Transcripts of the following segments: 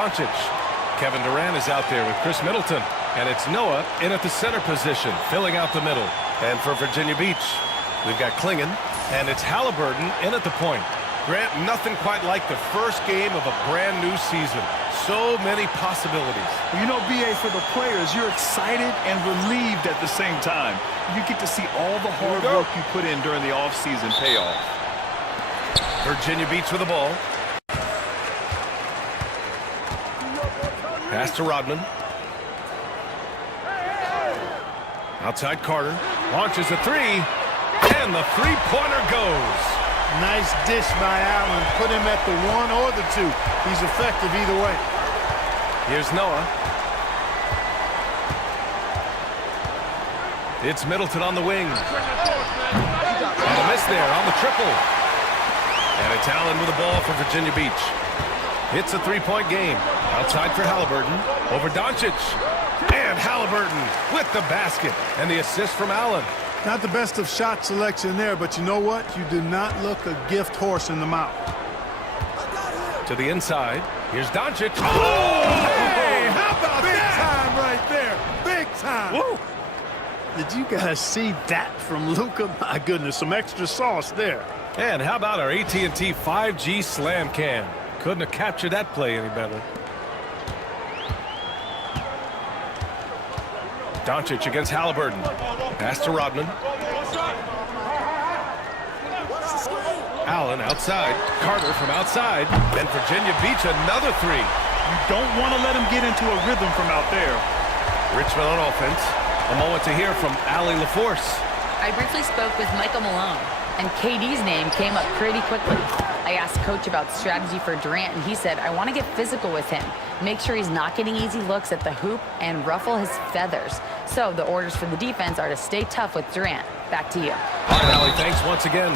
Doncic. Kevin Durant is out there with Chris Middleton. And it's Noah in at the center position, filling out the middle. And for Virginia Beach, we've got Klingon, and it's Halliburton in at the point. Grant, nothing quite like the first game of a brand new season. So many possibilities. You know, B.A., for the players, you're excited and relieved at the same time. You get to see all the hard work you put in during the offseason pay off. Virginia Beach with the ball. Pass to Rodman. Outside Carter. Launches a three. And the three-pointer goes. Nice dish by Allen. Put him at the 1 or the 2. He's effective either way. Here's Noah. It's Middleton on the wing. And a miss there on the triple. And it's Allen with the ball for Virginia Beach. It's a three-point game. Outside for Halliburton. Over Doncic. And Halliburton with the basket. And the assist from Allen. Not the best of shot selection there, but you know what? You do not look a gift horse in the mouth. To the inside. Here's Doncic. Oh! Hey, how about that? Big time right there. Big time. Woo. Did you guys see that from Luka? My goodness, some extra sauce there. And how about our AT&T 5G slam cam? Couldn't have captured that play any better. Doncic against Halliburton. Pass to Rodman. Allen outside. Carter from outside. And Virginia Beach another three. You don't want to let him get into a rhythm from out there. Richmond on offense. A moment to hear from Allie LaForce. I briefly spoke with Michael Malone, and KD's name came up pretty quickly. I asked Coach about strategy for Durant, and he said, I want to get physical with him, make sure he's not getting easy looks at the hoop, and ruffle his feathers. So the orders for the defense are to stay tough with Durant. Back to you. All right, Allie, thanks once again.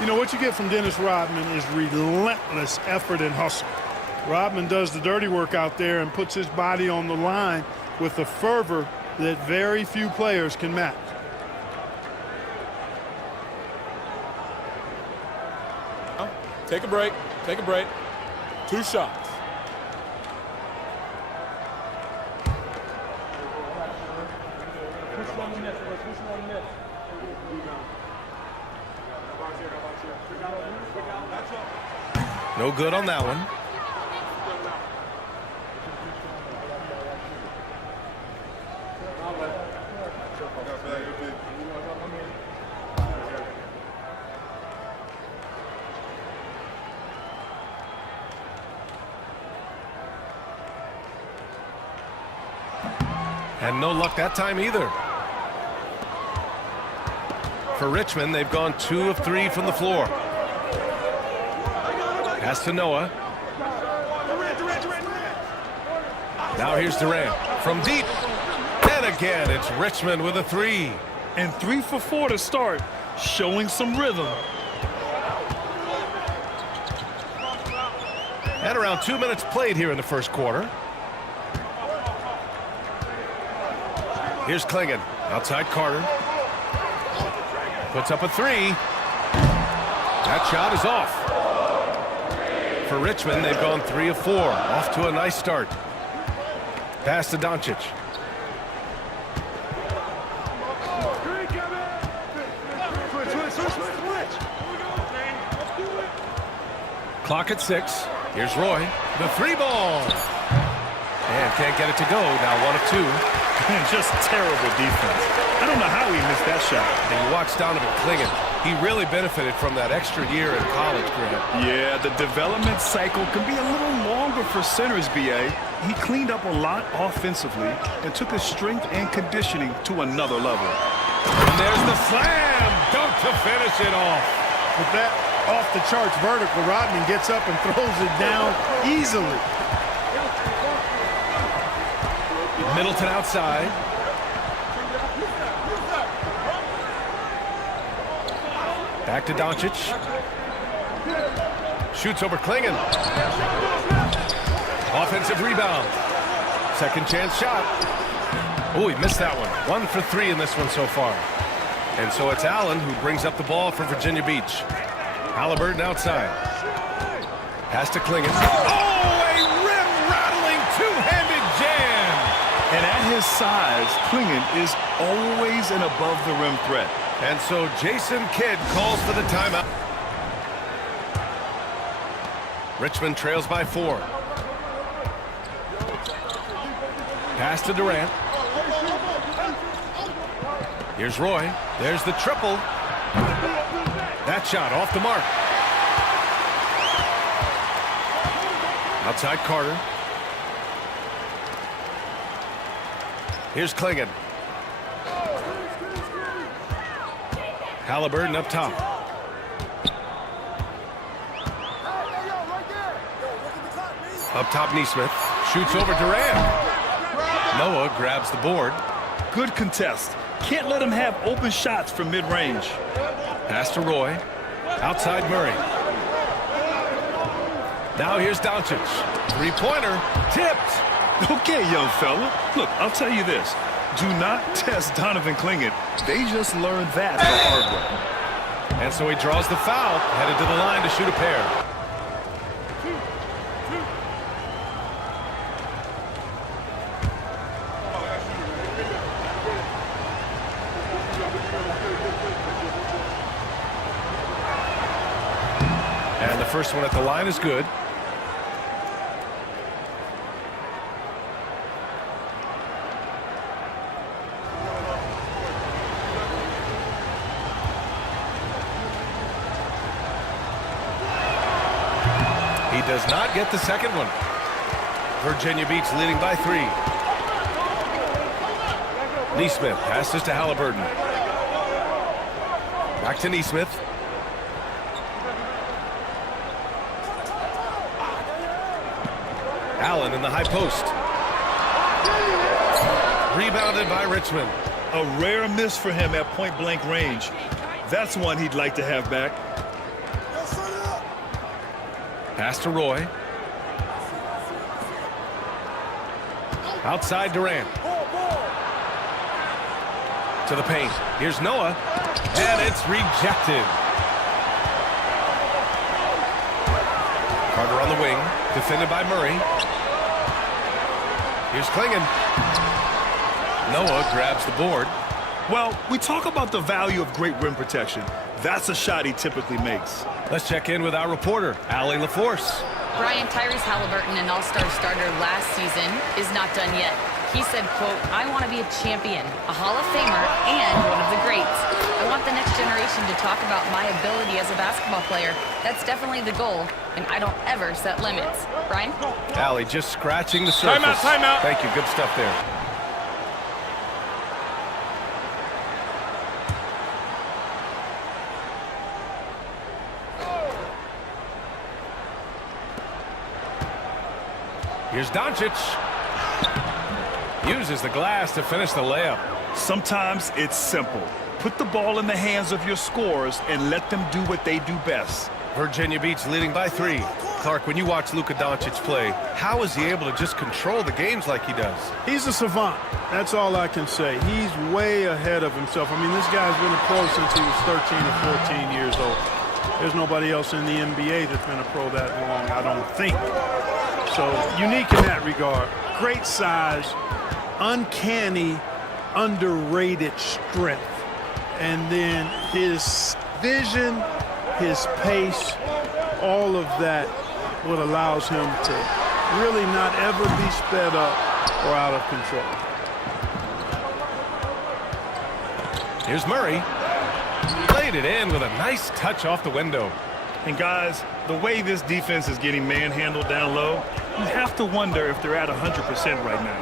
You know, what you get from Dennis Rodman is relentless effort and hustle. Rodman does the dirty work out there and puts his body on the line with a fervor that very few players can match. Take a break. Take a break. 2 shots. No good on that one. And no luck that time either. For Richmond, they've gone 2 of 3 from the floor. Pass to Noah. Now here's Durant from deep. And again, it's Richmond with a 3. And 3 for 4 to start, showing some rhythm. And around 2 minutes played here in the first quarter. Here's Klingon. Outside Carter. Puts up a 3. That shot is off. For Richmond, they've gone 3 of 4. Off to a nice start. Pass to Doncic. Clock at 6. Here's Roy. The 3 ball. And can't get it to go. Now 1 of 2. Just terrible defense. I don't know how he missed that shot. And you watch Donovan Klingon. He really benefited from that extra year in college, Grant. Yeah, the development cycle can be a little longer for centers, B.A. He cleaned up a lot offensively and took his strength and conditioning to another level. And there's the slam dunk to finish it off. With that off-the-charts vertical, Rodman gets up and throws it down easily. Middleton outside. Back to Doncic. Shoots over Klingon. Offensive rebound. Second chance shot. Oh, he missed that one. 1 for 3 in this one so far. And so it's Allen who brings up the ball for Virginia Beach. Halliburton outside. Pass to Klingon. Oh, a his size, Klingon is always an above-the-rim threat. And so Jason Kidd calls for the timeout. Richmond trails by 4. Pass to Durant. Here's Roy. There's the triple. That shot off the mark. Outside Carter. Here's Klingon. Halliburton up top. Up top, Neesmith. Shoots over Durant. Noah grabs the board. Good contest. Can't let him have open shots from mid-range. Pass to Roy. Outside Murray. Now here's Doncic. Three-pointer. Tipped. Okay, young fella. Look, I'll tell you this. Do not test Donovan Klingon. They just learned that the hard way. And so he draws the foul. Headed to the line to shoot a pair. And the first one at the line is good. He does not get the second one. Virginia Beach leading by 3. Neesmith passes to Halliburton. Back to Neesmith. Allen in the high post. Rebounded by Richmond. A rare miss for him at point-blank range. That's one he'd like to have back. Pass to Roy. Outside Durant. To the paint. Here's Noah. And it's rejected. Carter on the wing. Defended by Murray. Here's Klingon. Noah grabs the board. Well, we talk about the value of great rim protection. That's a shot he typically makes. Let's check in with our reporter, Allie LaForce. Brian, Tyrese Halliburton, an all-star starter last season, is not done yet. He said, quote, "I want to be a champion, a Hall of Famer, and one of the greats. I want the next generation to talk about my ability as a basketball player. That's definitely the goal, and I don't ever set limits." Brian? Allie just scratching the surface. Timeout, timeout. Thank you, good stuff there. Here's Doncic. Uses the glass to finish the layup. Sometimes it's simple. Put the ball in the hands of your scorers and let them do what they do best. Virginia Beach leading by 3. Clark, when you watch Luka Doncic play, how is he able to just control the games like he does? He's a savant. That's all I can say. He's way ahead of himself. I mean, this guy's been a pro since he was 13 or 14 years old. There's nobody else in the NBA that's been a pro that long, I don't think. So unique in that regard. Great size, uncanny, underrated strength. And then his vision, his pace, all of that what allows him to really not ever be sped up or out of control. Here's Murray. Played it in with a nice touch off the window. And guys, the way this defense is getting manhandled down low, you have to wonder if they're at 100% right now.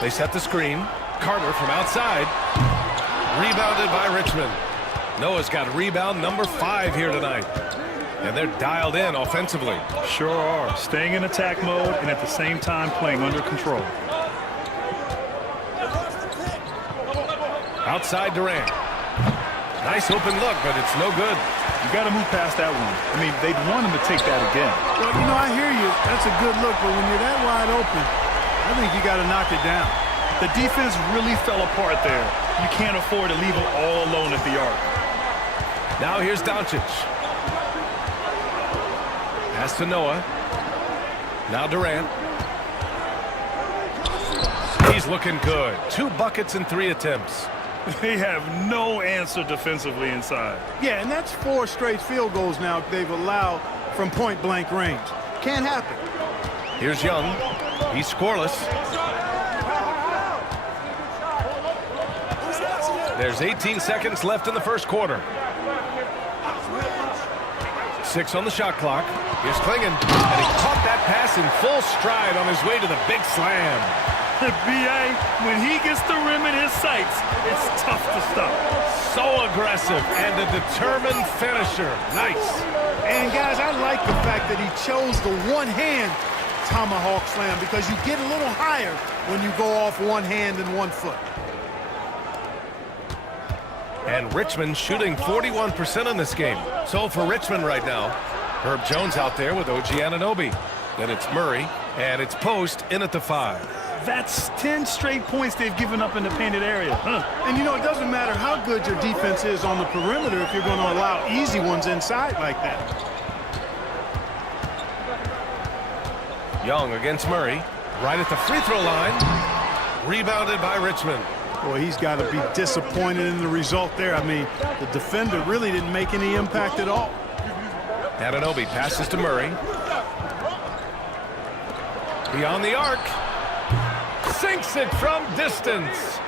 They set the screen. Carter from outside. Rebounded by Richmond. Noah's got rebound number 5 here tonight. And they're dialed in offensively. Sure are. Staying in attack mode and at the same time playing under control. Outside Durant. Nice open look, but it's no good. You got to move past that one. I mean, they'd want him to take that again. Well, you know, I hear you. That's a good look, but when you're that wide open, I think you got to knock it down. The defense really fell apart there. You can't afford to leave him all alone at the arc. Now here's Doncic. Pass to Noah. Now Durant. He's looking good. 2 buckets in 3 attempts. They have no answer defensively inside. Yeah, and that's 4 straight field goals now they've allowed from point-blank range. Can't happen. Here's Young. He's scoreless. There's 18 seconds left in the first quarter. 6 on the shot clock. Here's Klingon, and he caught that pass in full stride on his way to the big slam. B.A., when he gets the rim in his sights, it's tough to stop. So aggressive and a determined finisher. Nice. And, guys, I like the fact that he chose the one-hand tomahawk slam because you get a little higher when you go off one hand and 1 foot. And Richmond shooting 41% in this game. So for Richmond right now, Herb Jones out there with OG Anunoby. Then it's Murray, and it's Post in at the 5. That's 10 straight points they've given up in the painted area. And, you know, it doesn't matter how good your defense is on the perimeter if you're going to allow easy ones inside like that. Young against Murray, right at the free throw line. Rebounded by Richmond. Boy, he's got to be disappointed in the result there. I mean, the defender really didn't make any impact at all. Anunoby passes to Murray. Beyond the arc. Sinks it from distance.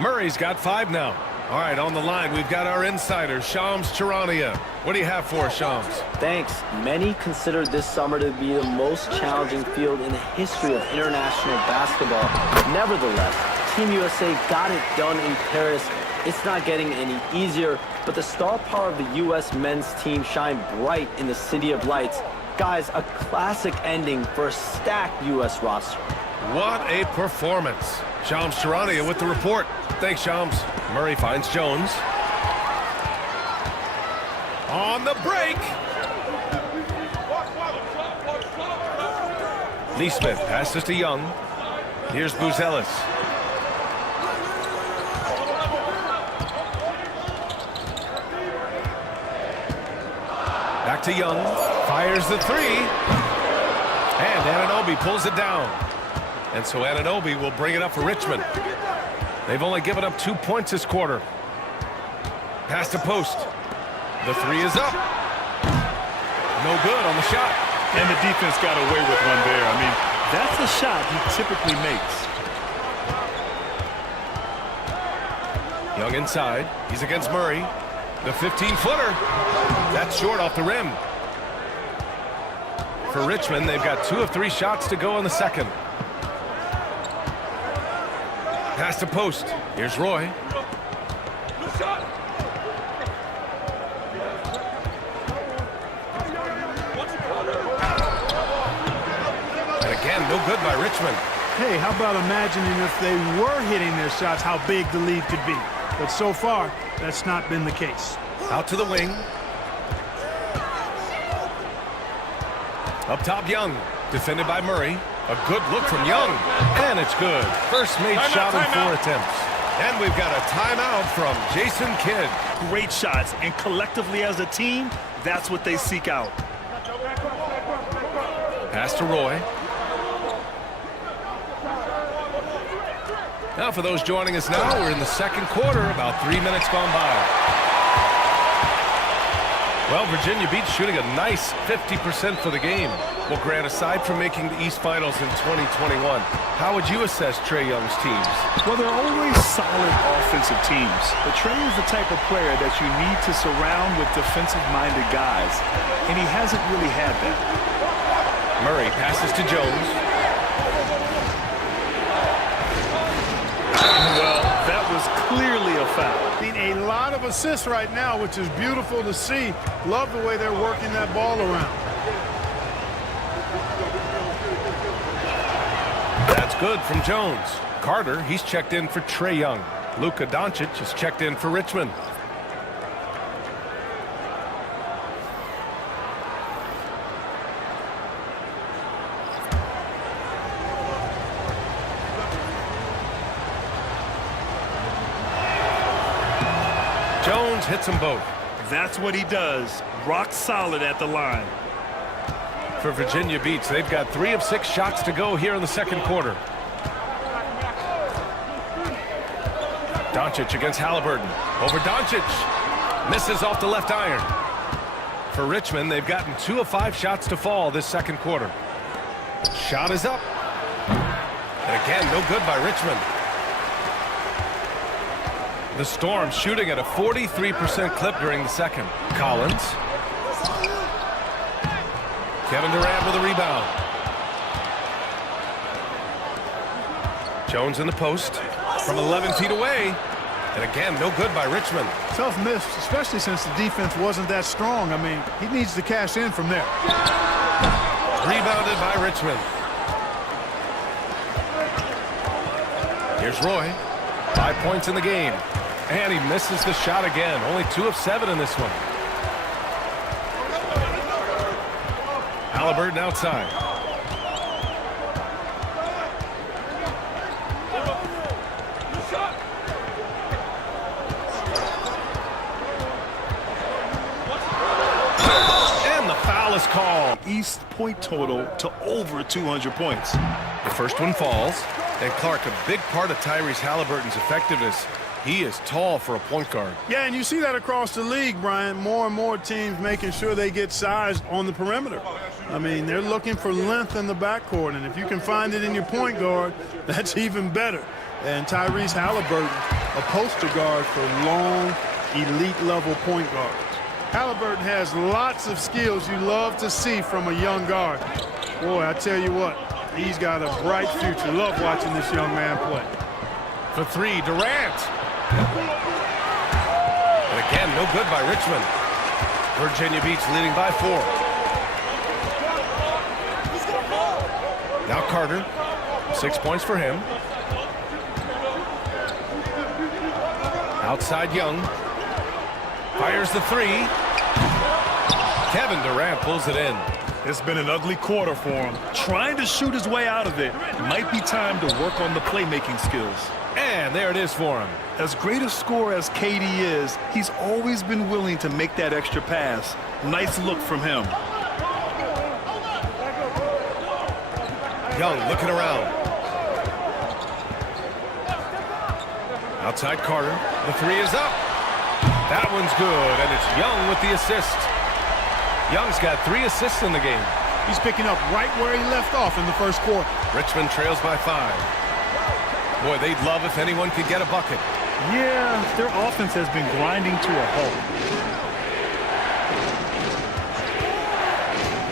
Murray's got 5 now. All right, on the line, we've got our insider, Shams Charania. What do you have for us, Shams? Thanks. Many consider this summer to be the most challenging field in the history of international basketball. Nevertheless, Team USA got it done in Paris. It's not getting any easier, but the star power of the U.S. men's team shined bright in the City of Lights. Guys, a classic ending for a stacked U.S. roster. What a performance. Shams Charania with the report. Thanks, Shams. Murray finds Jones. On the break. Lee Smith passes to Young. Here's Buzelis. Back to Young. Fires the 3. And Anunoby pulls it down. And so Anunoby will bring it up for Richmond. They've only given up 2 points this quarter. Pass to Post. The 3 is up. No good on the shot. And the defense got away with one there. I mean, that's a shot he typically makes. Young inside. He's against Murray. The 15-footer. That's short off the rim. For Richmond, they've got 2 of 3 shots to go in the second. Pass to Post. Here's Roy. And again, no good by Richmond. Hey, how about imagining if they were hitting their shots, how big the lead could be. But so far, that's not been the case. Out to the wing. Up top, Young. Defended by Murray. A good look from Young. And it's good. First made shot in 4 attempts. And we've got a timeout from Jason Kidd. Great shots, and collectively as a team, that's what they seek out. Pass to Roy. Now for those joining us now, we're in the second quarter, about 3 minutes gone by. Well, Virginia Beach shooting a nice 50% for the game. Well, Grant, aside from making the East Finals in 2021, how would you assess Trae Young's teams? Well, they're always solid offensive teams. But Trae is the type of player that you need to surround with defensive-minded guys, and he hasn't really had that. Murray passes to Jones. Well, that was clearly a foul. A lot of assists right now, which is beautiful to see. Love the way they're working that ball around. That's good from Jones. Carter, he's checked in for Trae Young. Luka Doncic is checked in for Richmond. Jones hits them both. That's what he does. Rock solid at the line. For Virginia Beach, they've got 3 of 6 shots to go here in the second quarter. Doncic against Halliburton. Over Doncic. Misses off the left iron. For Richmond, they've gotten 2 of 5 shots to fall this second quarter. Shot is up. And again, no good by Richmond. The Storm shooting at a 43% clip during the second. Collins. Kevin Durant with a rebound. Jones in the post from 11 feet away. And again, no good by Richmond. Tough miss, especially since the defense wasn't that strong. I mean, he needs to cash in from there. Rebounded by Richmond. Here's Roy. 5 points in the game. And he misses the shot again. Only 2 of 7 in this one. Halliburton outside. And the foul is called. East point total to over 200 points. The first one falls. And Clark, a big part of Tyrese Halliburton's effectiveness, he is tall for a point guard. Yeah, and you see that across the league, Brian. More and more teams making sure they get size on the perimeter. I mean, they're looking for length in the backcourt, and if you can find it in your point guard, that's even better. And Tyrese Halliburton, a poster guard for long, elite-level point guards. Halliburton has lots of skills you love to see from a young guard. Boy, I tell you what, he's got a bright future. Love watching this young man play. For 3, Durant. And again, no good by Richmond. Virginia Beach leading by 4. Now Carter. 6 points for him. Outside Young. Fires the 3. Kevin Durant pulls it in. It's been an ugly quarter for him. Trying to shoot his way out of it. Might be time to work on the playmaking skills. And there it is for him. As great a scorer as KD is, he's always been willing to make that extra pass. Nice look from him. Young looking around. Outside Carter. The 3 is up. That one's good, and it's Young with the assist. Young's got 3 assists in the game. He's picking up right where he left off in the first quarter. Richmond trails by 5. Boy, they'd love if anyone could get a bucket. Yeah, their offense has been grinding to a halt.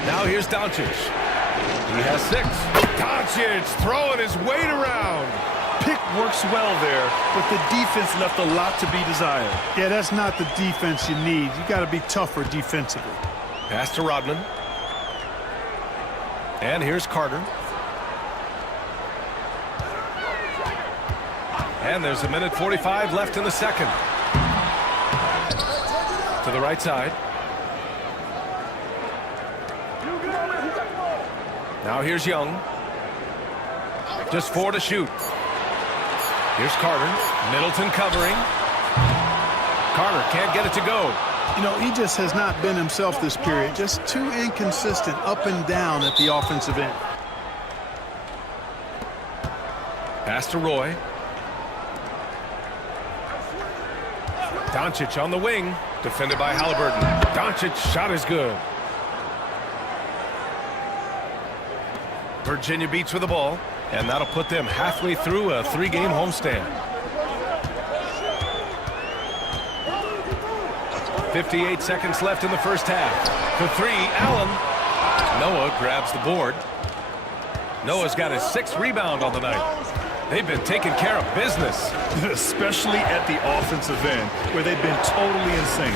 Now here's Doncic. He has 6. Doncic throwing his weight around. Pick works well there, but the defense left a lot to be desired. Yeah, that's not the defense you need. You got to be tougher defensively. Pass to Rodman. And here's Carter. And there's 1:45 left in the second. To the right side. Now here's Young. Just 4 to shoot. Here's Carter. Middleton covering. Carter can't get it to go. You know, he just has not been himself this period. Just too inconsistent up and down at the offensive end. Pass to Roy. Doncic on the wing. Defended by Halliburton. Doncic's shot is good. Virginia Beach with the ball. And that'll put them halfway through a 3-game homestand. 58 seconds left in the first half. For 3, Allen. Noah grabs the board. Noah's got his 6th rebound on the night. They've been taking care of business. Especially at the offensive end, where they've been totally insane.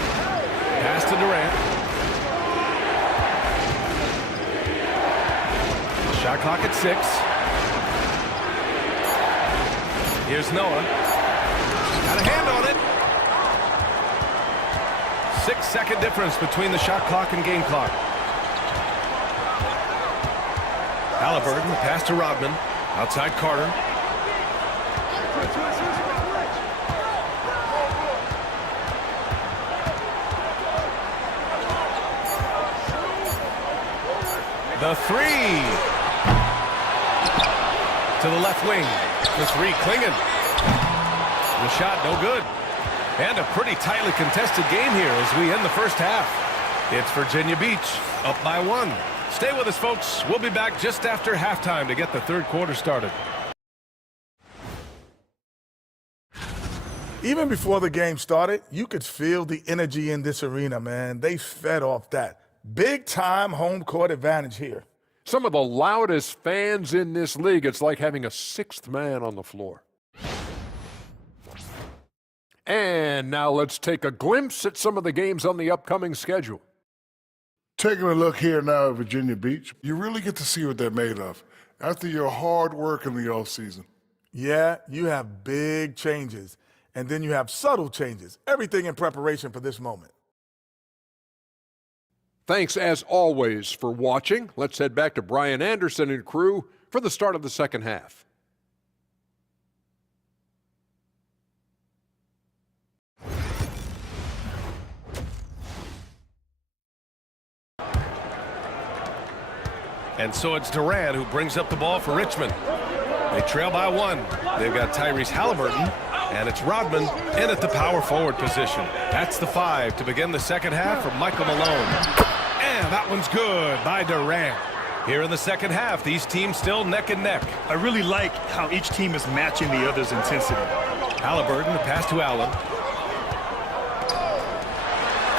Pass to Durant. Shot clock at 6. Here's Noah. Got a hand on it. 6-second difference between the shot clock and game clock. Halliburton, pass to Rodman. Outside Carter. The 3. To the left wing. The 3, Klingen. The shot, no good. And a pretty tightly contested game here as we end the first half. It's Virginia Beach up by 1. Stay with us, folks. We'll be back just after halftime to get the third quarter started. Even before the game started, you could feel the energy in this arena, man. They fed off that. Big-time home court advantage here. Some of the loudest fans in this league. It's like having a sixth man on the floor. And now let's take a glimpse at some of the games on the upcoming schedule. Taking a look here now at Virginia Beach, you really get to see what they're made of after your hard work in the offseason. Yeah, you have big changes, and then you have subtle changes. Everything in preparation for this moment. Thanks, as always, for watching. Let's head back to Brian Anderson and crew for the start of the second half. And so it's Durant who brings up the ball for Richmond. They trail by 1. They've got Tyrese Halliburton, and it's Rodman in at the power forward position. That's the 5 to begin the second half for Michael Malone. And that one's good by Durant. Here in the second half, these teams still neck and neck. I really like how each team is matching the other's intensity. Halliburton, the pass to Allen.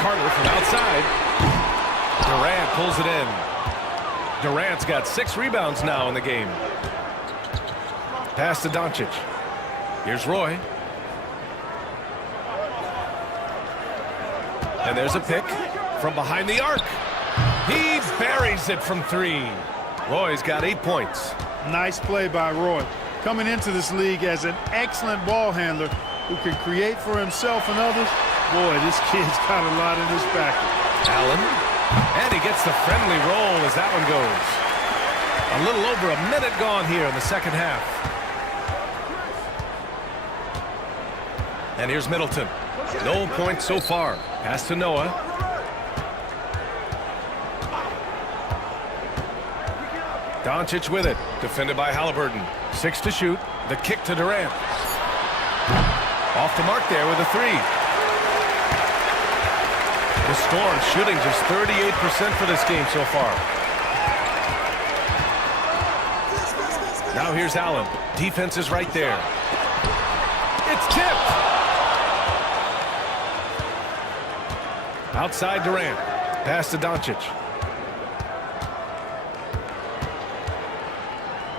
Carter from outside. Durant pulls it in. Durant's got 6 rebounds now in the game. Pass to Doncic. Here's Roy. And there's a pick from behind the arc. He buries it from 3. Roy's got 8 points. Nice play by Roy. Coming into this league as an excellent ball handler who can create for himself and others. Boy, this kid's got a lot in his package. Allen. And he gets the friendly roll as that one goes. A little over a minute gone here in the second half. And here's Middleton. No points so far. Pass to Noah. Doncic with it. Defended by Halliburton. 6 to shoot. The kick to Durant. Off the mark there with a 3. The Storm shooting just 38% for this game so far. Now here's Allen. Defense is right there. It's tipped. Outside Durant. Pass to Doncic.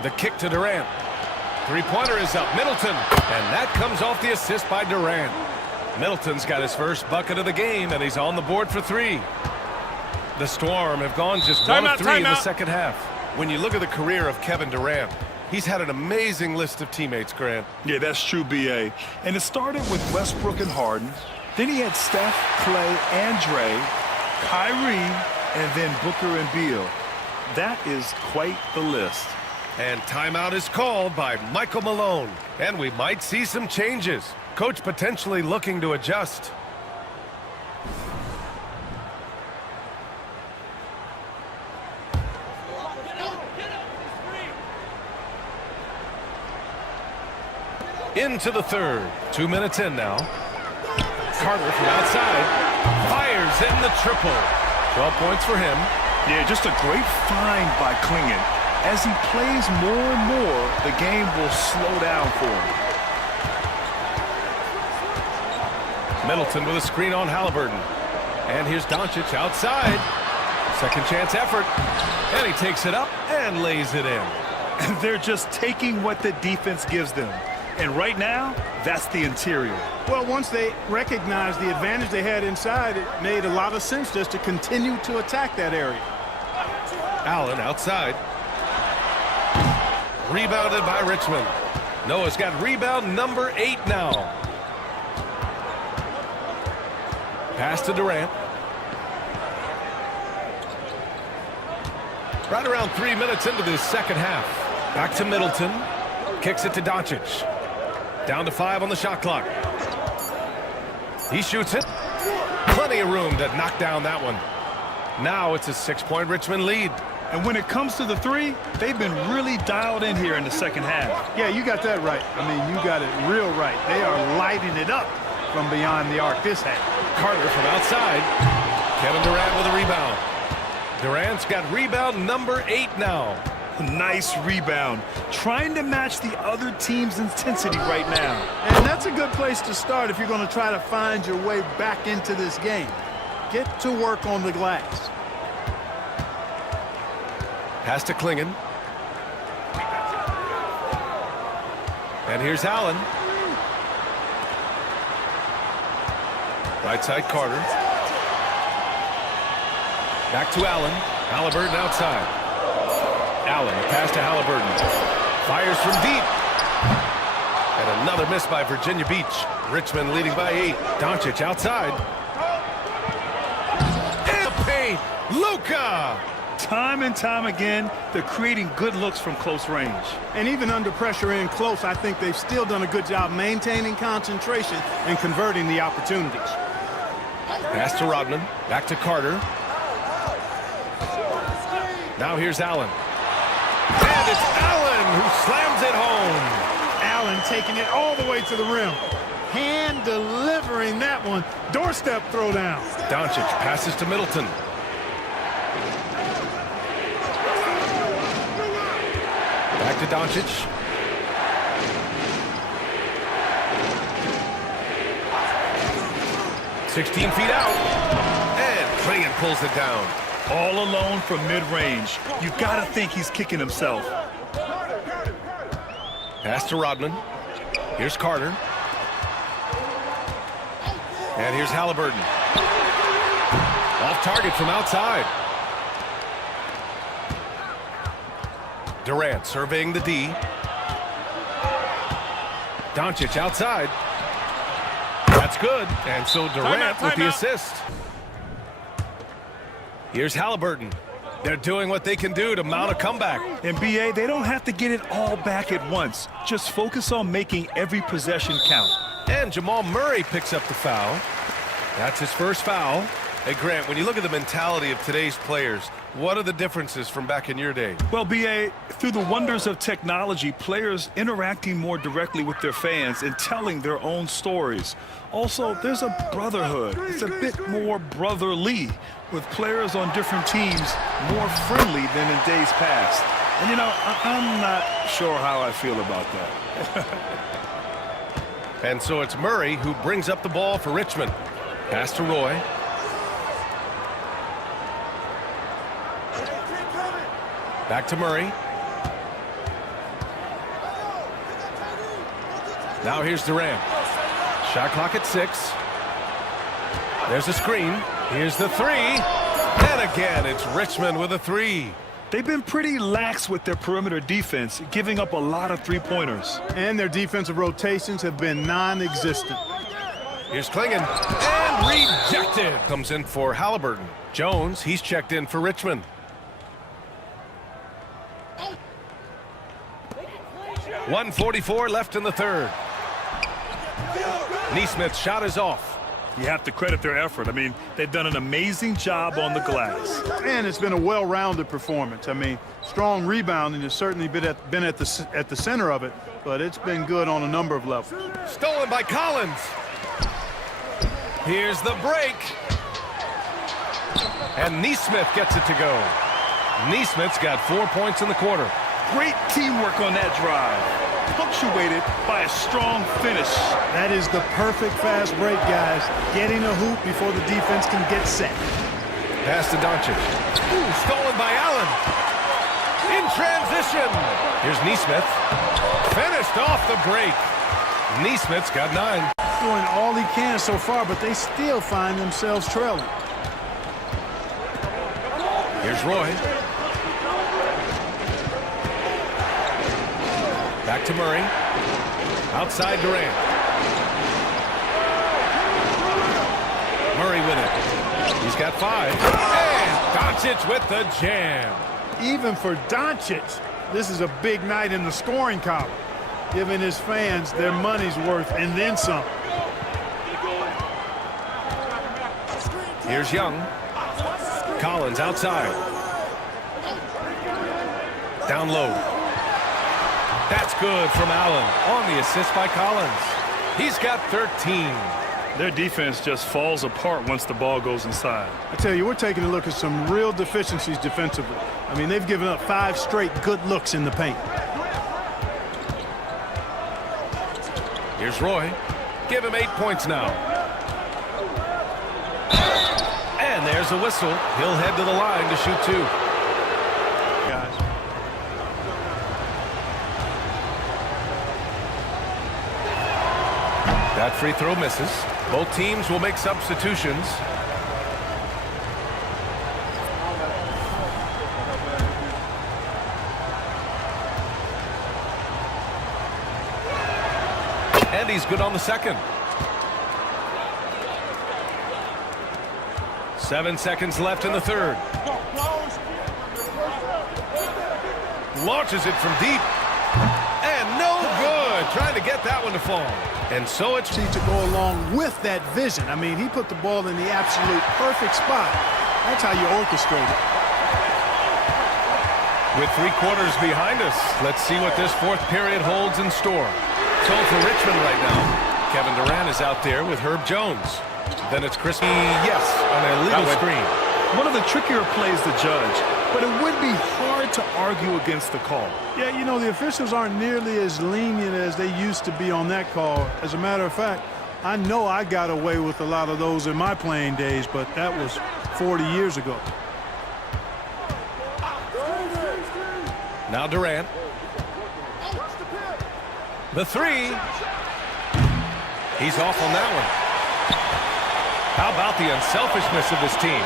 The kick to Durant. Three-pointer is up. Middleton. And that comes off the assist by Durant. Middleton's got his first bucket of the game, and he's on the board for 3. The Storm have gone just 1 of 3 in the second half. When you look at the career of Kevin Durant, he's had an amazing list of teammates, Grant. Yeah, that's true, B.A. And it started with Westbrook and Harden. Then he had Steph, Clay, and Dre, Kyrie, and then Booker and Beal. That is quite the list. And timeout is called by Michael Malone. And we might see some changes. Coach potentially looking to adjust. Into the third. 2 minutes in now. Carter from outside. Fires in the triple. 12 points for him. Yeah, just a great find by Clingan. As he plays more and more, the game will slow down for him. Middleton with a screen on Halliburton. And here's Doncic outside. Second chance effort. And he takes it up and lays it in. They're just taking what the defense gives them. And right now, that's the interior. Well, once they recognized the advantage they had inside, it made a lot of sense just to continue to attack that area. Allen outside. Rebounded by Richmond. Noah's got rebound number 8 now. Pass to Durant. Right around 3 minutes into this second half. Back to Middleton. Kicks it to Doncic. Down to 5 on the shot clock. He shoots it. Plenty of room to knock down that one. Now it's a 6-point Richmond lead. And when it comes to the three, they've been really dialed in here in the second half. Yeah, you got that right. I mean, you got it real right. They are lighting it up from beyond the arc this half. Carter from outside. Kevin Durant with a rebound. Durant's got rebound number 8 now. Nice rebound. Trying to match the other team's intensity right now. And that's a good place to start if you're going to try to find your way back into this game. Get to work on the glass. Pass to Klingon. And here's Allen. Right side Carter. Back to Allen. Halliburton outside. Allen, pass to Halliburton. Fires from deep. And another miss by Virginia Beach. Richmond leading by 8. Doncic outside. In the paint. Luka. Time and time again, they're creating good looks from close range. And even under pressure in close, I think they've still done a good job maintaining concentration and converting the opportunities. Pass to Rodman. Back to Carter. Now here's Allen. And it's Allen who slams it home. Allen taking it all the way to the rim. Hand delivering that one. Doorstep throwdown. Doncic passes to Middleton. Back to Doncic. "16 feet out. And Klingon pulls it down. All alone from mid-range. You got to think he's kicking himself. Pass to Rodman. Here's Carter. And here's Halliburton. Off target from outside. Durant surveying the D. Doncic outside. That's good. And so Durant with the assist. Here's Halliburton. They're doing what they can do to mount a comeback. In BA, they don't have to get it all back at once. Just focus on making every possession count. And Jamal Murray picks up the foul. That's his first foul. Hey, Grant, when you look at the mentality of today's players, what are the differences from back in your day? Well, BA, through the wonders of technology, players interacting more directly with their fans and telling their own stories. Also, there's a brotherhood. It's a bit more brotherly, with players on different teams more friendly than in days past. And, you know, I'm not sure how I feel about that. And so it's Murray who brings up the ball for Richmond. Pass to Roy. Back to Murray. Now here's Durant. Shot clock at 6. There's a screen. Here's the 3. And again, it's Richmond with a 3. They've been pretty lax with their perimeter defense, giving up a lot of three-pointers. And their defensive rotations have been non-existent. Here's Klingon. And rejected. Comes in for Halliburton. Jones, he's checked in for Richmond. .144 left in the third. Neesmith's shot is off. You have to credit their effort. I mean, they've done an amazing job on the glass. And it's been a well-rounded performance. I mean, strong rebounding has certainly been at the center of it, but it's been good on a number of levels. Stolen by Collins. Here's the break. And Neesmith gets it to go. Neesmith's got 4 points in the quarter. Great teamwork on that drive, punctuated by a strong finish. That is the perfect fast break, guys. Getting a hoop before the defense can get set. Pass to Doncic. Ooh, stolen by Allen. In transition. Here's Neesmith. Finished off the break. Neesmith's got 9. Doing all he can so far, but they still find themselves trailing. Here's Roy. Back to Murray. Outside Durant. Murray with it. He's got 5. And Doncic with the jam. Even for Doncic, this is a big night in the scoring column, giving his fans their money's worth and then some. Here's Young. Collins outside. Down low. That's good from Allen on the assist by Collins. He's got 13. Their defense just falls apart once the ball goes inside. I tell you, we're taking a look at some real deficiencies defensively. I mean, they've given up 5 straight good looks in the paint. Here's Roy. Give him 8 points now. And there's a whistle. He'll head to the line to shoot 2. Guys. That free throw misses. Both teams will make substitutions. And he's good on the second. 7 seconds left in the third. Launches it from deep. And no good. Trying to get that one to fall. And so it's To go along with that vision. I mean, he put the ball in the absolute perfect spot. That's how you orchestrate it. with 3 quarters behind us. Let's see what this 4th period holds in store. So for Richmond right now, Kevin Durant is out there with Herb Jones. Then it's Chris. Yes, on a legal screen. One of the trickier plays to judge, but it would be hard to argue against the call. Yeah, you know, the officials aren't nearly as lenient as they used to be on that call. As a matter of fact, I know I got away with a lot of those in my playing days, but that was 40 years ago. Now Durant. The 3. He's off on that one. How about the unselfishness of this team?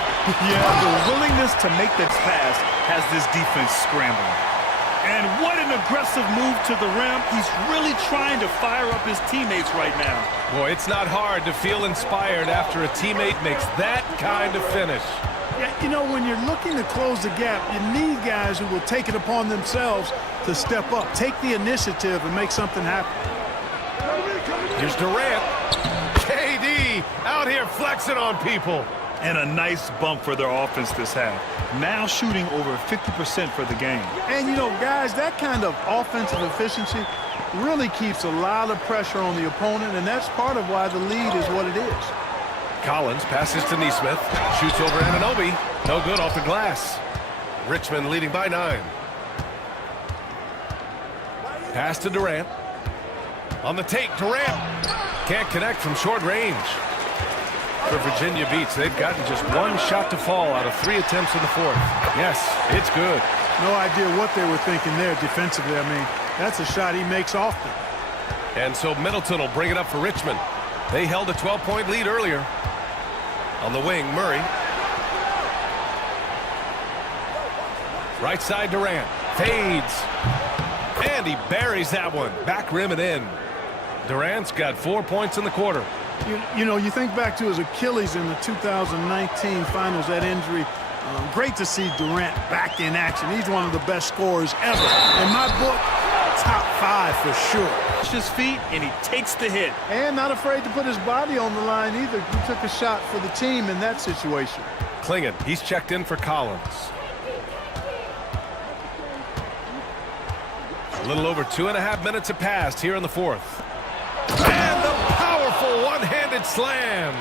Yeah, the willingness to make this pass has this defense scrambling. And what an aggressive move to the rim. He's really trying to fire up his teammates right now. Boy, it's not hard to feel inspired after a teammate makes that kind of finish. Yeah, you know, when you're looking to close the gap, you need guys who will take it upon themselves to step up, take the initiative, and make something happen. Here's Durant. KD out here flexing on people. And a nice bump for their offense this half. Now shooting over 50% for the game. And, you know, guys, that kind of offensive efficiency really keeps a lot of pressure on the opponent, and that's part of why the lead is what it is. Collins passes to Neesmith. Shoots over Anunoby. No good off the glass. Richmond leading by 9. Pass to Durant. On the take, Durant can't connect from short range. For Virginia Beach, they've gotten just 1 shot to fall out of 3 attempts in the 4th. Yes, it's good. No idea what they were thinking there defensively. I mean, that's a shot he makes often. And so Middleton will bring it up for Richmond. They held a 12-point lead earlier. On the wing, Murray. Right side, Durant. Fades. And he buries that one. Back rim and in. Durant's got 4 points in the quarter. You know, you think back to his Achilles in the 2019 finals, that injury. Great to see Durant back in action. He's one of the best scorers ever. In my book, top 5 for sure. His feet, and he takes the hit. And not afraid to put his body on the line either. He took a shot for the team in that situation. Klingon, he's checked in for Collins. A little over 2.5 minutes have passed here in the 4th. And the powerful one-handed slam.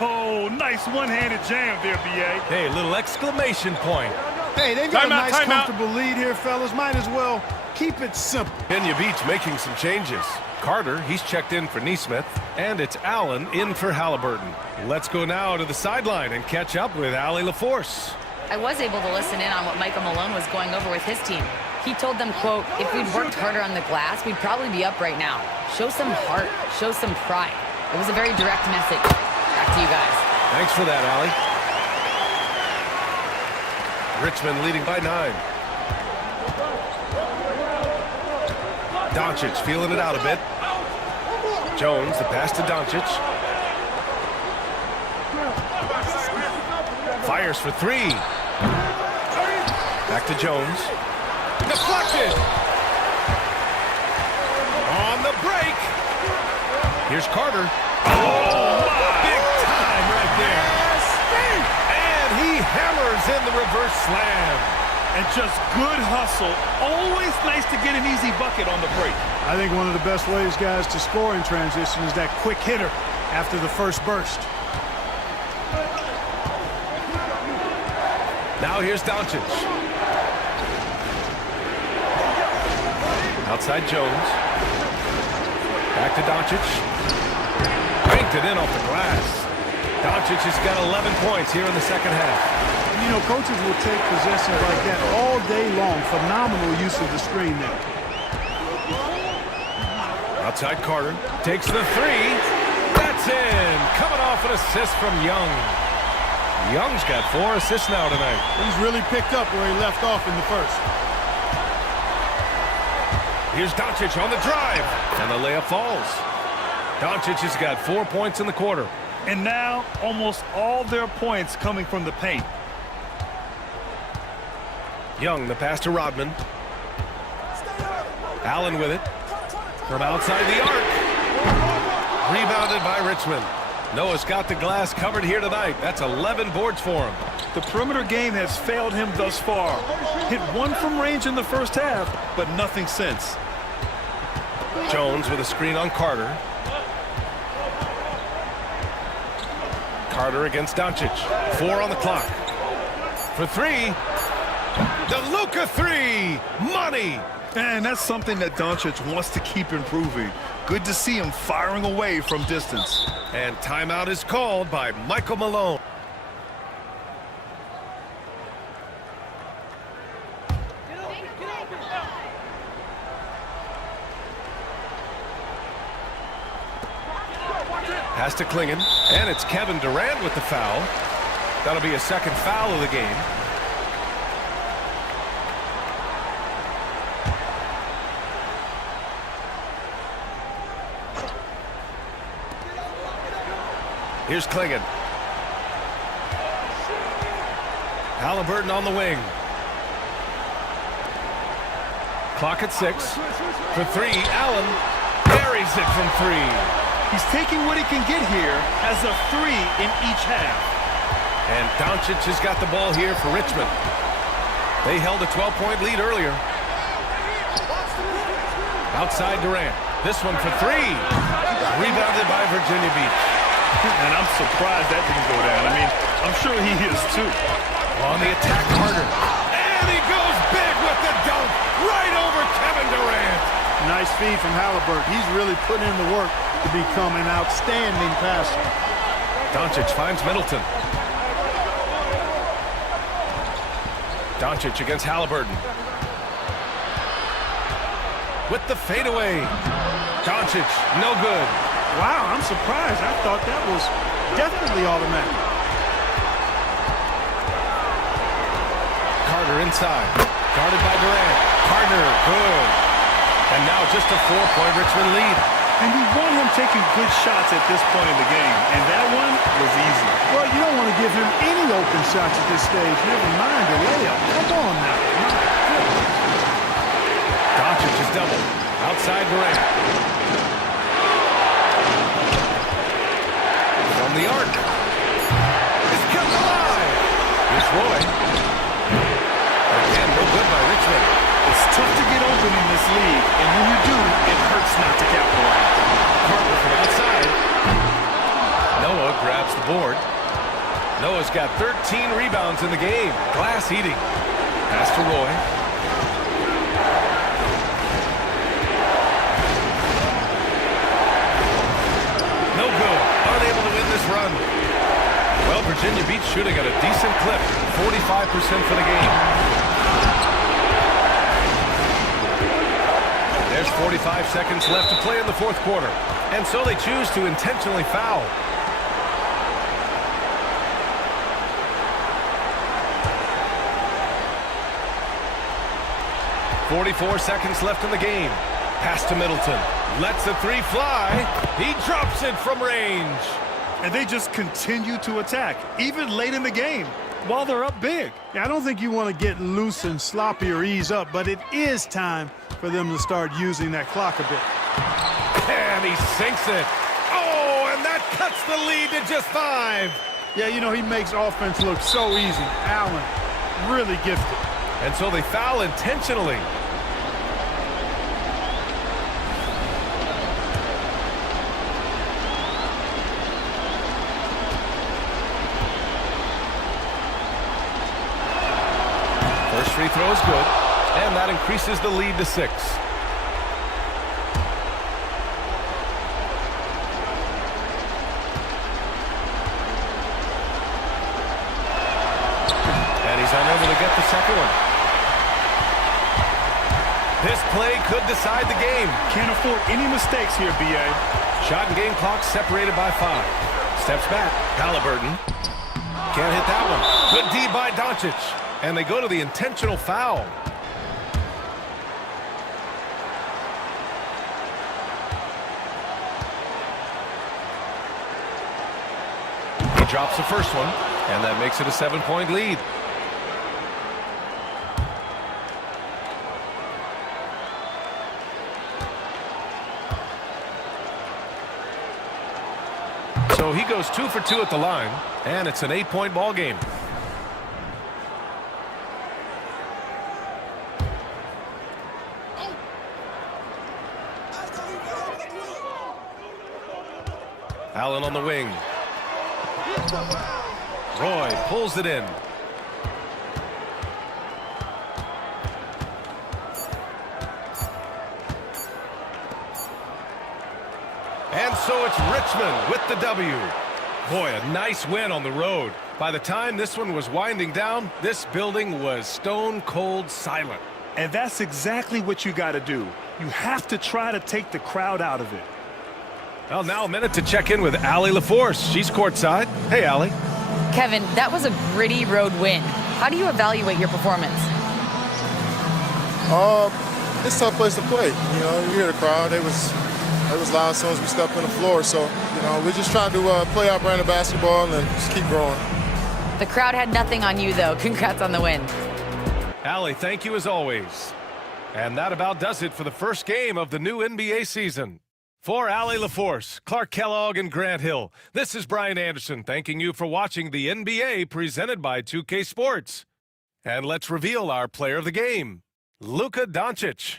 Oh, nice one-handed jam there, B.A. Hey, little exclamation point. Hey, they've got a nice, timeout. comfortable lead here, fellas. Might as well keep it simple. Virginia Beach making some changes. Carter, he's checked in for Neesmith, and it's Allen in for Halliburton. Let's go now to the sideline and catch up with Allie LaForce. I was able to listen in on what Michael Malone was going over with his team. He told them, quote, if we'd worked harder on the glass, we'd probably be up right now. Show some heart, show some pride. It was a very direct message. Back to you guys. Thanks for that, Allie. Richmond leading by 9. Doncic feeling it out a bit. Jones, the pass to Doncic. Fires for 3. Back to Jones. Deflected. On the break. Here's Carter. Oh, big time right there. And he hammers in the reverse slam. and just good hustle. Always nice to get an easy bucket on the break. I think one of the best ways, guys, to score in transition is that quick hitter after the first burst. Now here's Doncic. Outside Jones. Back to Doncic. Banked it in off the glass. Doncic has got 11 points here in the second half. And, you know, coaches will take possessions like that all day long. Phenomenal use of the screen there. Outside Carter. Takes the three. That's in. Coming off an assist from Young. Young's got 4 assists now tonight. He's really picked up where he left off in the first. Here's Doncic on the drive. And the layup falls. Doncic has got 4 points in the quarter. And now almost all their points coming from the paint. Young, the pass to Rodman. Allen with it. From outside the arc. Rebounded by Richmond. Noah's got the glass covered here tonight. That's 11 boards for him. The perimeter game has failed him thus far. Hit 1 from range in the first half, but nothing since. Jones with a screen on Carter. Carter against Doncic. 4 on the clock. For 3. The Luka 3. Money. And that's something that Doncic wants to keep improving. Good to see him firing away from distance. And timeout is called by Michael Malone. Pass to Klingon, and it's Kevin Durant with the foul. That'll be a second foul of the game. Here's Klingon. Halliburton on the wing. Clock at 6. For 3, Allen buries it from 3. He's taking what he can get here as a 3 in each half. And Doncic has got the ball here for Richmond. They held a 12-point lead earlier. Outside Durant. This one for 3. Rebounded by Virginia Beach. And I'm surprised that didn't go down. I mean, I'm sure he is too. On the attack, Carter. And he goes big with the dunk right over Kevin Durant. Nice feed from Halliburton. He's really put in the work to become an outstanding passer. Doncic finds Middleton. Doncic against Halliburton. With the fadeaway. Doncic, no good. Wow, I'm surprised. I thought that was definitely automatic. Carter inside. Guarded by Durant. Carter, good. And now just a 4-point Richmond lead. And you want him taking good shots at this point in the game. And that one was easy. Well, you don't want to give him any open shots at this stage. Never mind a layup. Come on now. Doncic is doubled. Outside Durant. From the arc. It's kept alive. Here's Roy. Again, no good by Richmond. It's tough to get open in this league, and when you do, it hurts not to capitalize. Carter from outside. Noah grabs the board. Noah's got 13 rebounds in the game. Glass eating. Pass to Roy. No good. Unable to win this run. Well, Virginia Beach shooting at a decent clip. 45% for the game. There's 45 seconds left to play in the fourth quarter. And so they choose to intentionally foul. .44 seconds left in the game. Pass to Middleton. Lets the 3 fly. He drops it from range. And they just continue to attack, even late in the game, while they're up big. Yeah, I don't think you want to get loose and sloppy or ease up, but it is time for them to start using that clock a bit. And he sinks it. Oh, and that cuts the lead to just 5. Yeah, you know, he makes offense look so easy. Allen, really gifted. And so they foul intentionally. First free throw is good, and that increases the lead to 6. And he's unable to get the second one. This play could decide the game. Can't afford any mistakes here, B.A. Shot and game clock separated by 5. Steps back. Halliburton. Can't hit that one. Good D by Doncic. And they go to the intentional foul. He drops the first one, and that makes it a 7-point lead. So he goes 2 for 2 at the line, and it's an 8-point ball game. Allen on the wing. Roy pulls it in. And so it's Richmond with the W. Boy, a nice win on the road. By the time this one was winding down, this building was stone cold silent. And that's exactly what you got to do. You have to try to take the crowd out of it. Well, now a minute to check in with Allie LaForce. She's courtside. Hey, Allie. Kevin, that was a gritty road win. How do you evaluate your performance? It's a tough place to play. You know, you hear the crowd. It was loud as soon as we stepped on the floor. So, you know, we're just trying to play our brand of basketball and just keep growing. The crowd had nothing on you, though. Congrats on the win. Allie, thank you as always. And that about does it for the first game of the new NBA season. For Allie LaForce, Clark Kellogg, and Grant Hill, this is Brian Anderson thanking you for watching the NBA presented by 2K Sports. And let's reveal our player of the game, Luka Doncic.